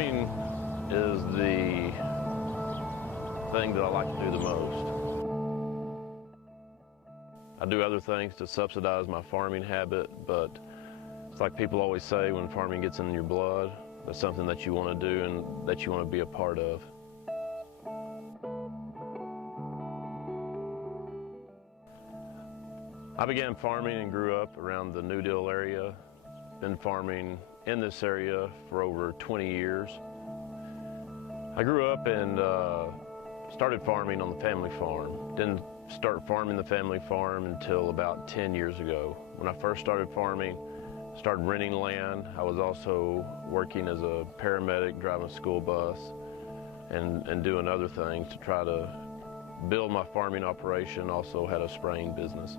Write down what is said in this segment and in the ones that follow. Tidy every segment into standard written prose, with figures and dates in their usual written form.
Farming is the thing that I like to do the most. I do other things to subsidize my farming habit, but it's like people always say, when farming gets in your blood, that's something that you want to do and that you want to be a part of. I began farming and grew up around the New Deal area. Been farming in this area for over 20 years. I grew up and started farming on the family farm. Didn't start farming the family farm until about 10 years ago. When I first started farming, started renting land. I was also working as a paramedic, driving a school bus, and doing other things to try to build my farming operation. Also had a spraying business.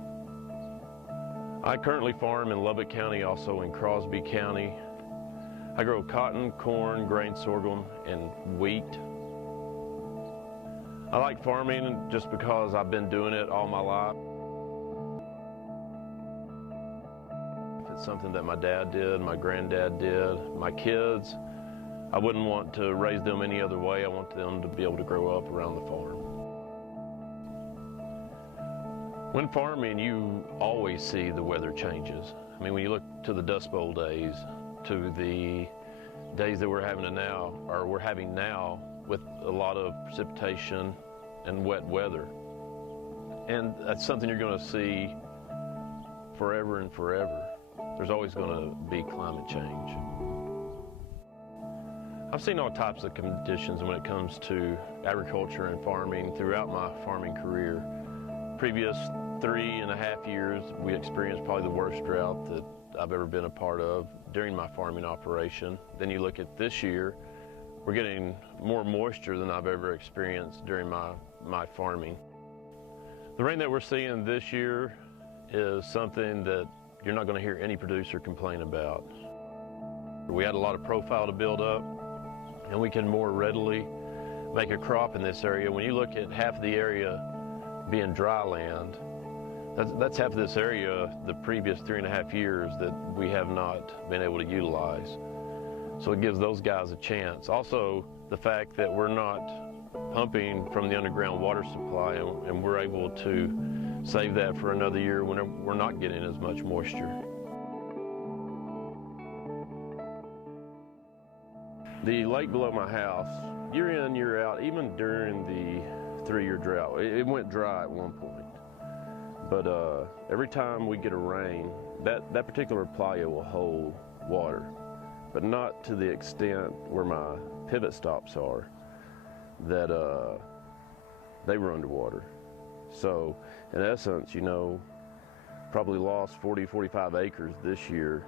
I currently farm in Lubbock County, also in Crosby County. I grow cotton, corn, grain sorghum, and wheat. I like farming just because I've been doing it all my life. It's something that my dad did, my granddad did, my kids. I wouldn't want to raise them any other way. I want them to be able to grow up around the farm. When farming, you always see the weather changes. I mean, when you look to the Dust Bowl days, to the days that we're having now with a lot of precipitation and wet weather. And that's something you're going to see forever and forever. There's always going to be climate change. I've seen all types of conditions when it comes to agriculture and farming throughout my farming career. Previous 3.5 years, we experienced probably the worst drought that I've ever been a part of during my farming operation. Then you look at this year, we're getting more moisture than I've ever experienced during my farming. The rain that we're seeing this year is something that you're not going to hear any producer complain about. We had a lot of profile to build up, and we can more readily make a crop in this area. When you look at half of the area being dry land, that's half of this area the previous 3.5 years that we have not been able to utilize. So it gives those guys a chance. Also, the fact that we're not pumping from the underground water supply, and we're able to save that for another year when we're not getting as much moisture. The lake below my house, year in, year out, even during the 3-year drought, it went dry at one point. But every time we get a rain, that particular playa will hold water, but not to the extent where my pivot stops are, that they were underwater. So in essence, you know, probably lost 40, 45 acres this year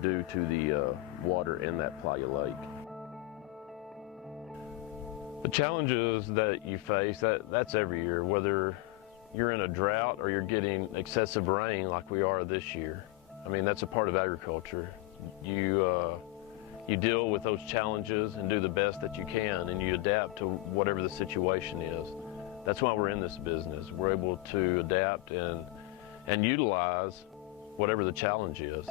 due to the water in that playa lake. The challenges that you face, that's every year, whether you're in a drought or you're getting excessive rain like we are this year. I mean, that's a part of agriculture. You deal with those challenges and do the best that you can, and you adapt to whatever the situation is. That's why we're in this business. We're able to adapt and utilize whatever the challenge is.